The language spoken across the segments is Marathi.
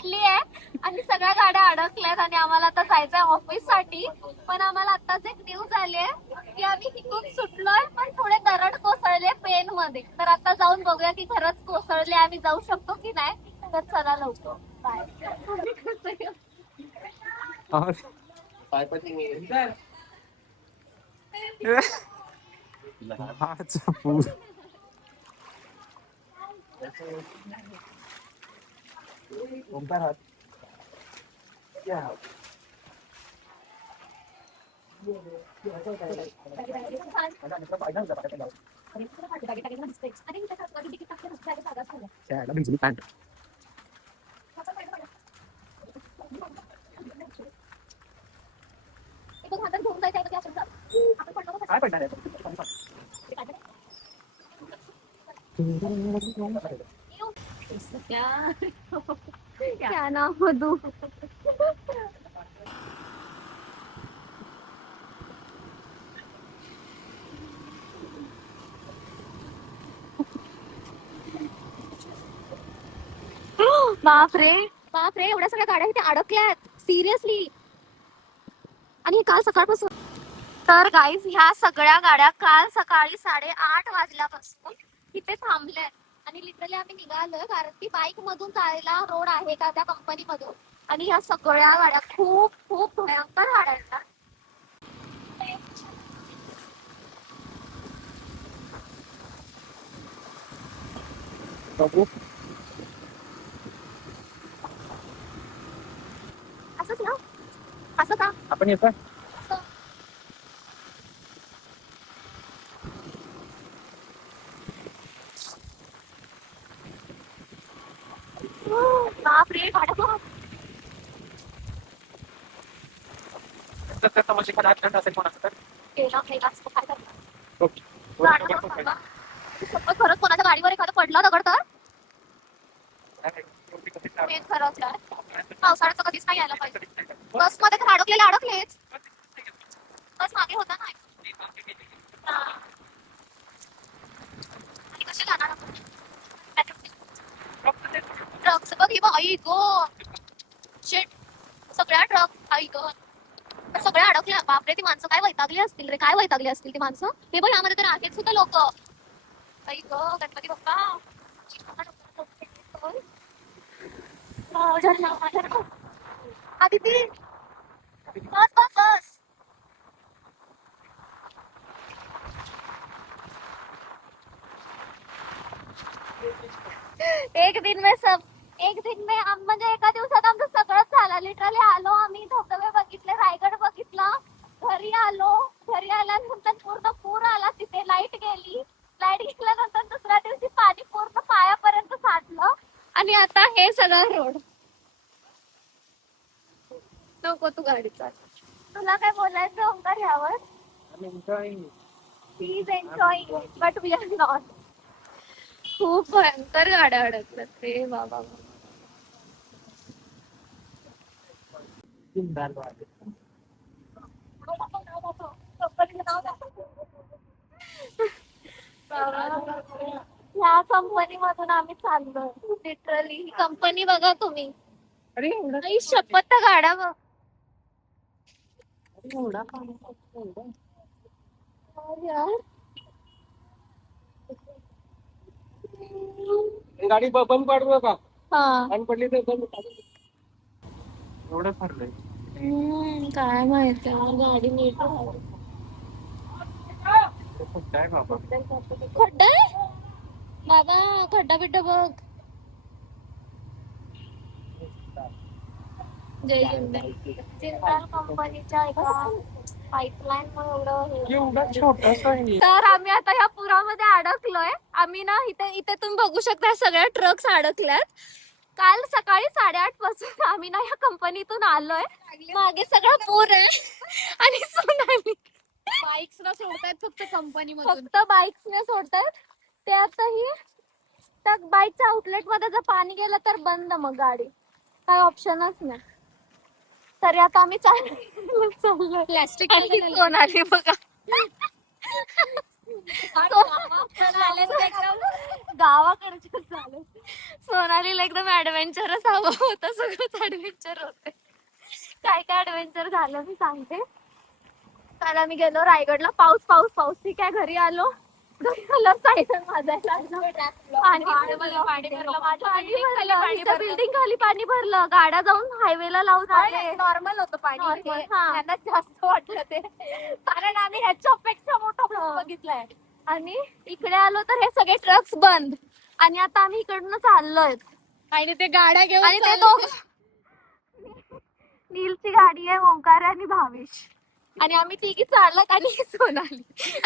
सुटली आहे आणि सगळ्या गाड्या अडकल्यात आणि आम्हाला आता जायचंय ऑफिस साठी. पण आम्हाला आताच एक न्यूज आली आहे की आम्ही तिथून सुटलोय पण थोडे दरड कोसळले पेन मध्ये. तर आता जाऊन बघूया की खरंच कोसळले, आम्ही जाऊ शकतो की नाही. तर चला लवकर बाय. काय पडणार आहे क्या नाम मधु. बापरे बापरे, एवढ्या सगळ्या गाड्या इथे अडकल्यात सिरियसली. आणि काल सकाळपासून. तर गाईज ह्या सगळ्या गाड्या काल सकाळी 8:30 वाजल्यापासून इथे थांबल्यात. आणि लिटरली आम्ही निघालोय कारण की बाईक मधून जायला रोड आहे का त्या कंपनी मधून. आणि ह्या सगळ्या गाड्या खूप खूप भयंकर गाड्या आहेत. असंच ना, असं का आपण येतो असं. बापरे गाड्या बघ. असेल कोण असतं केला नाही जास्त काय करणार. गाड्या बघ बाबा. खरंच कोणाच्या गाडीवर एखादं पडलं दगड तर हे खरंच यार. पावसाळ्याचं कधीच नाही यायला पाहिजे. बस मध्ये तर अडकलेच. बस मागे होता नाही. आणि कसे जाणार आपण. ट्रकचं बघ ही बघ आई गो. शेट सगळ्या ट्रक आई गो. सगळ्या अडकल्या. बापरे ती माणसं काय वैतागली असतील रे, काय वैतागली असतील ती माणसं. हे बघ यामध्ये तर आहेत सुद्धा लोक. आई ग गणपती बाप्पा. आदिती बस बस बस. एक दिन में म्हणजे एका दिवसात आमचं सगळंच झालं. लिटरली आलो आम्ही, धबधबे बघितले, रायगड बघितला, घरी आलो. घरी आल्यानंतर पूर्ण पूर आला, तिथे लाईट गेली. लाईट गेल्यानंतर दुसऱ्या दिवशी पाणी पूर्ण पायापर्यंत साठलं. आणि आता हे सगळं रोड. नको तू गाडी चाल. तुला काय बोलायचं ओंकार यावर. Please enjoy but we are not. खूप भयंकर गाड्या अडकल्यात रे बाबा. ह्या कंपनी मधून आम्ही चाललो. लिटरली ही कंपनी बघा तुम्ही. आई शपथ त्या गाड्या बघ. यार गाडी बंद पाडू का. हा बंद पडली तर बंद एवढं ठरलंय. काय माहिती गाडी नीट काय बाबा खड्डा आहे बाबा. खड्डा बिड्डा बघ. जय जिंदाल कंपनीच्या एका पाईपलाईन एवढं छोटस आहे. तर आम्ही आता ह्या पुरामध्ये अडकलोय. आम्ही ना इथे इथे तुम्ही बघू शकता सगळ्या ट्रक्स अडकल्यात. काल सकाळी 8:30 पासून आम्ही ना या कंपनीतून आलोय. मागे सगळं पूर आहे आणि सुनामी. बाईक्स ना सोडतायत फक्त कंपनी फक्त बाईक्स ने सोडतात. त्यातही त्या बाईकच्या आउटलेट मध्ये जर पाणी गेलं तर बंद, मग गाडी काय ऑप्शनच नाही. तरी आता आम्ही चाललोय. प्लास्टिक कोण आली बघा. गावाकडचे झाले. सोनालीला एकदम ऍडव्हेंचरच हवं होतं, सगळंच ऍडव्हेंचर होते. काय काय ऍडव्हेंचर झालं मी सांगते. काल आम्ही गेलो रायगडला, पाऊस पाऊस पाऊस. ठीक आहे, घरी आलो. घरी आलो सायकल वाजायला बिल्डिंग खाली पाणी भरलं. गाड्या जाऊन हायवेला लावून आले. नॉर्मल होतं पाणी Normal, इथे. हा. त्यांना जास्त वाटलं ते, कारण आम्ही ह्याच्यापेक्षा मोठा पाऊस बघितलाय. आणि इकडे आलो तर हे सगळे ट्रक्स बंद. आणि आता आम्ही इकडनं चाललोय. आणि ते गाड्या घेऊन आणि ते चालले. दोघ, नीलची गाडी आहे, ओंकार आणि भावेश. आणि आम्ही तिघी चालत आणि सोनाली.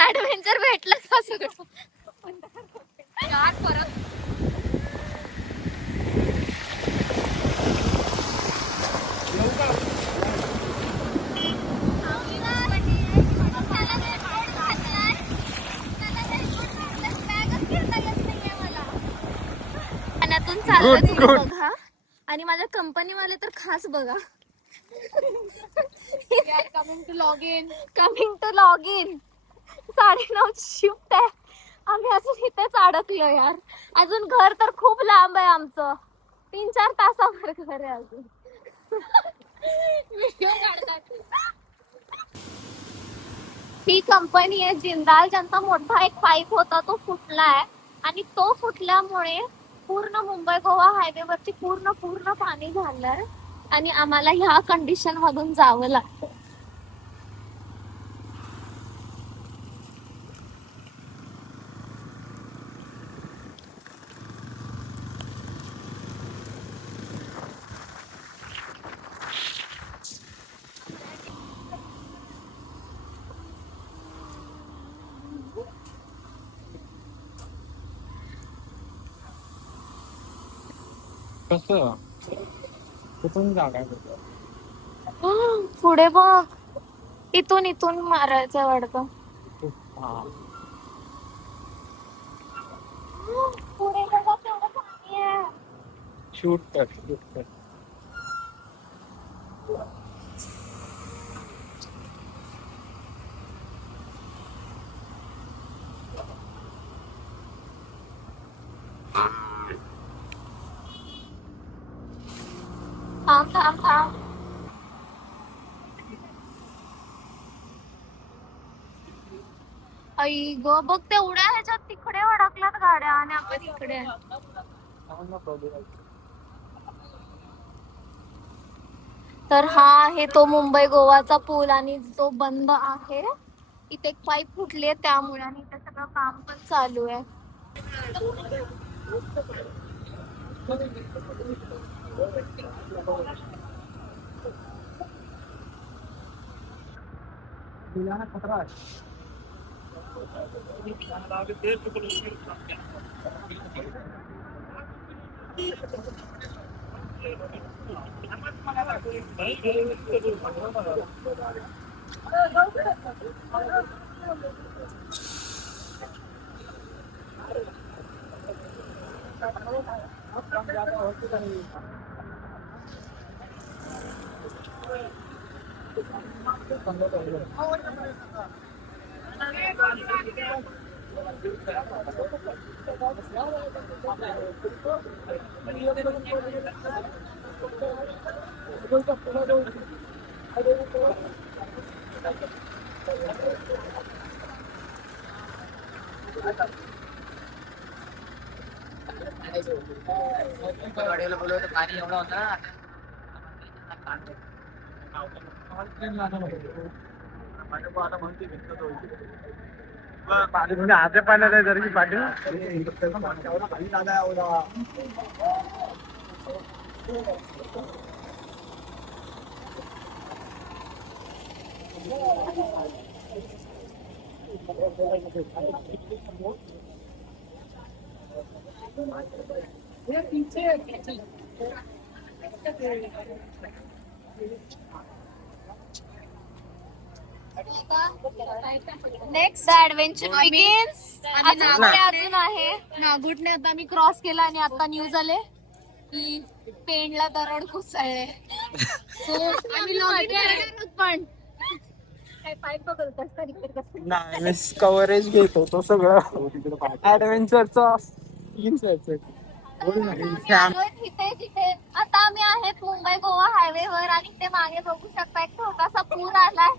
ऍडव्हेंचर भेटलं का सगळं. यार परत पाण्यातून चाललं तुम्ही बघा. आणि माझ्या कंपनीवाले तर खास बघा. Coming to log in. Coming to log in. 9:30 shift आहे. आम्ही अजून इथेच अडकलो यार. अजून घर तर खूप लांब आहे आमचं. 3-4 तासावर घर आहे अजून. व्हिडिओ काढतात. ही कंपनी आहे जिंदाल, ज्यांचा मोठा एक पाईप होता तो फुटलाय. आणि तो फुटल्यामुळे पूर्ण मुंबई गोवा हायवे वरती पूर्ण पूर्ण पाणी झालंय. आणि आम्हाला ह्या कंडिशन मधून जावं लागतं. कसं कुठून जागा पुढे बघ, इथून इथून मारायचं वाटतं. पुढे बघा केवढं पाणी आहे. शूट कर. थांब थांब थांब. आई ग बघ, तेवढ्या ह्याच्यात तिकडे अडकल्यात गाड्या आणि आपण इकडे. तर हा आहे तो मुंबई गोवाचा पूल आणि जो बंद आहे. इथे एक पाईप फुटली आहे त्यामुळे, आणि इथे सगळं काम पण चालू आहे. गाडीला बोलवलं पाणी एवढं होतं पाणी म्हणजे हाते पाण्यात आहे जरी पाणी. Next adventure begins. अजून आहे. नागुटने आता मी क्रॉस केला आणि आता न्यूज आले की पेणला दरड कोसळले. आम्ही लॉगिन करणार पण काय पाईप बघलतोस का रिपेअर करतो? नाही मी कव्हरेज घेतो तो सगळं ऍडव्हेंचरचा बोल ना. आता आम्ही आलोय तिथे जिथे आता आम्ही आहेत मुंबई गोवा हायवे वर आणि ते मागे बघू शकता एक छोटासा पूर आलाय.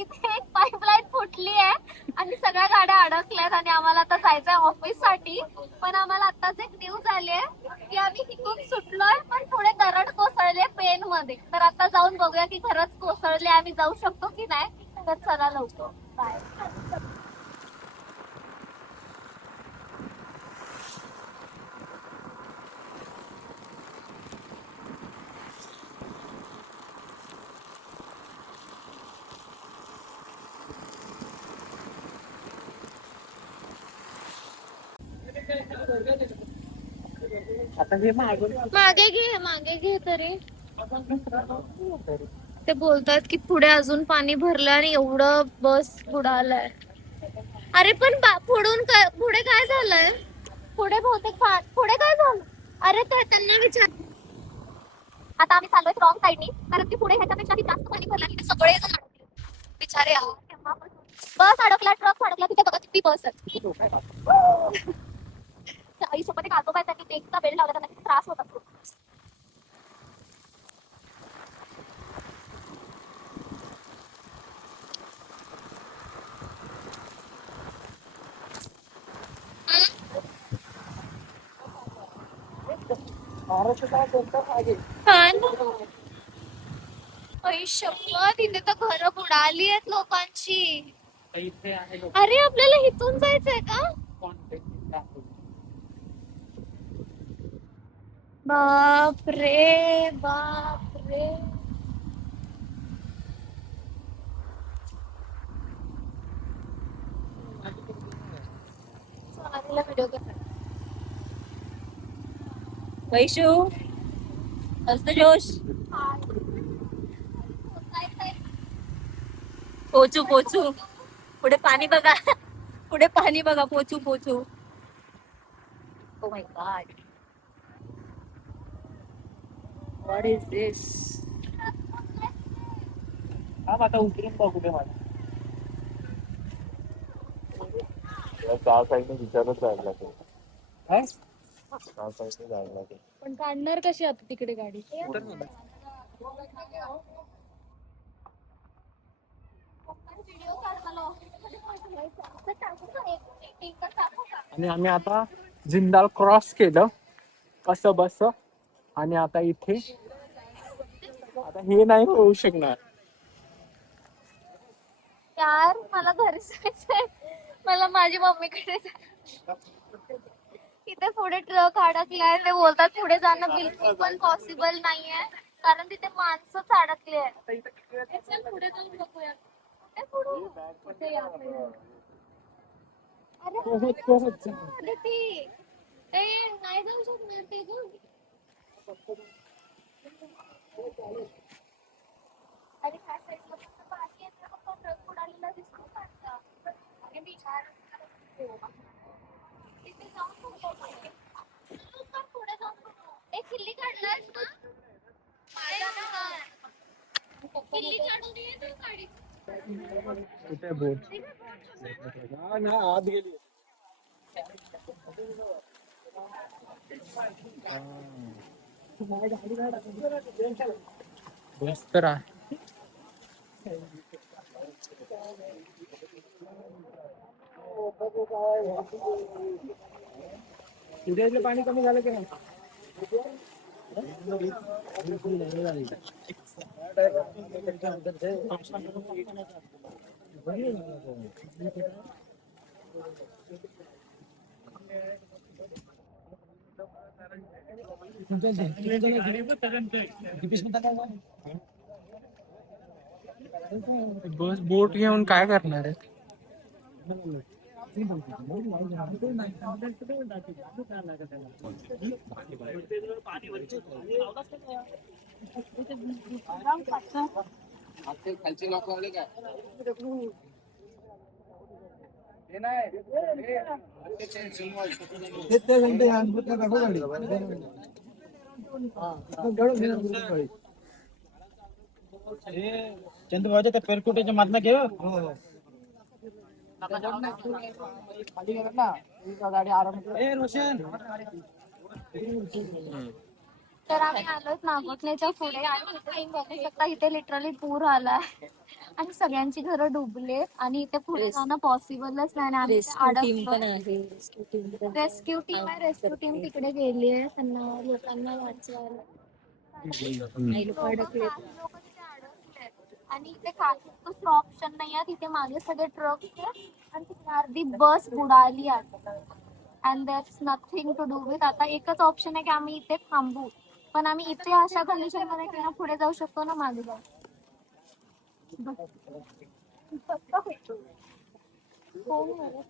इथे एक पाईपलाईन फुटली आहे आणि सगळ्या गाड्या अडकल्यात आणि आम्हाला आता जायचंय ऑफिस साठी. पण आम्हाला आताच एक न्यूज आली आहे की आम्ही तिथून सुटलोय पण थोडे दरड कोसळले पेन मध्ये. तर आता जाऊन बघूया की खरंच कोसळले आम्ही जाऊ शकतो की नाही. तर चला लवकर बाय. आता हे मागून मागे घे तरी. ते बोलतात की पुढे अजून पाणी भरलं आणि एवढं बस बुडालंय. अरे पण पुढे काय झालंय? पुढे बहुतेक पुढे काय झालं? अरे तर त्यांना विचार. आता आम्ही चाललोय रॉंग साईडनी कारण की पुढे ह्याच्यापेक्षा जास्त पाणी भरलं आणि ते सगळे जण अडकले. बिचारे बस अडकला ट्रक अडकला तिथे बघा किती बस आहे. आयुष्यामध्ये एक आजोबा त्यांनी टेकचा बेल्ट लावला त्यांना किती त्रास होत असतो. शपथ इथे तर घरं बुडाली आहेत लोकांची. इथे आहे अरे आपल्याला इथून जायचंय का? बाप रे बाप रे. व्हिडिओ कर. वैशू मस्त जोश. पोचू पोचू. पुढे पाणी बघा. पुढे पाणी बघा. पोचू पोचू. Oh my god. What is this? आता उतरून बघू दे मला. सहा साईडने विचारत जायला लागेल. काय? सहा साईडने जायला लागेल. पण काढणार कशी आता तिकडे गाडी? आणि आम्ही आता जिंदाल क्रॉस केलं कसं बस आणि आता इथे आता हे नाही होऊ शकणार. यार मला घरी जायचंय. मला माझी मम्मीकडे तिथे पुढे ट्रक अडकलाय. ते बोलतात पुढे जाणं बिलकुल पण पॉसिबल नाहीये कारण तिथे माणसंच अडकली आहे. पुढे जाऊन बघूया. कुठे या अरे अदिती, ते नाही जाऊ शकणार ते ग. आणि ह्या साईडला फक्त पाणी येतं फक्त ट्रक उडालेला दिसतो का? आणि बिचार इथे जाऊन बघू. पुढे जाऊन बघू. एक किल्ली काढलास ना? किल्ली काढून ये तू गाडी. कुठे बोट ना आत गेली. बस तर आहे. उद्याचं पाणी कमी झालं की नाही? बस बोट घेऊन काय करणार आहे? खालचे लोक आले काय? चंदू भाऊच्या त्या पेरकुटेच्या मधनं घे गाडी आराम ए रोशन तर आम्ही आलोय नागोठण्याच्या पुढे आणि इथे बघू शकता इथे लिटरली पूर आलाय आणि सगळ्यांची घरं डुबले आणि इथे पुढे जाणं पॉसिबलच नाही आणि आम्ही रेस्क्यू टीम पण अडकलो. आहे रेस्क्यू टीम पण रेस्क्यू टीम आहे, रेस्क्यू टीम तिकडे गेली आहे त्यांना लोकांना वाचवायला. काही लोक अडकले काही लोक तिथे अडकले आणि इथे काही दुसरं ऑप्शन नाही आहे. तिथे मागे सगळे ट्रक आणि तिथे अर्धी बस बुडाली आहे and that's nothing to do with. आता एकच ऑप्शन आहे की आम्ही इथे थांबू, पण आम्ही इथे अशा कंडिशन मध्ये किंवा पुढे जाऊ शकतो ना मागे जाऊ. कोण आहे रे?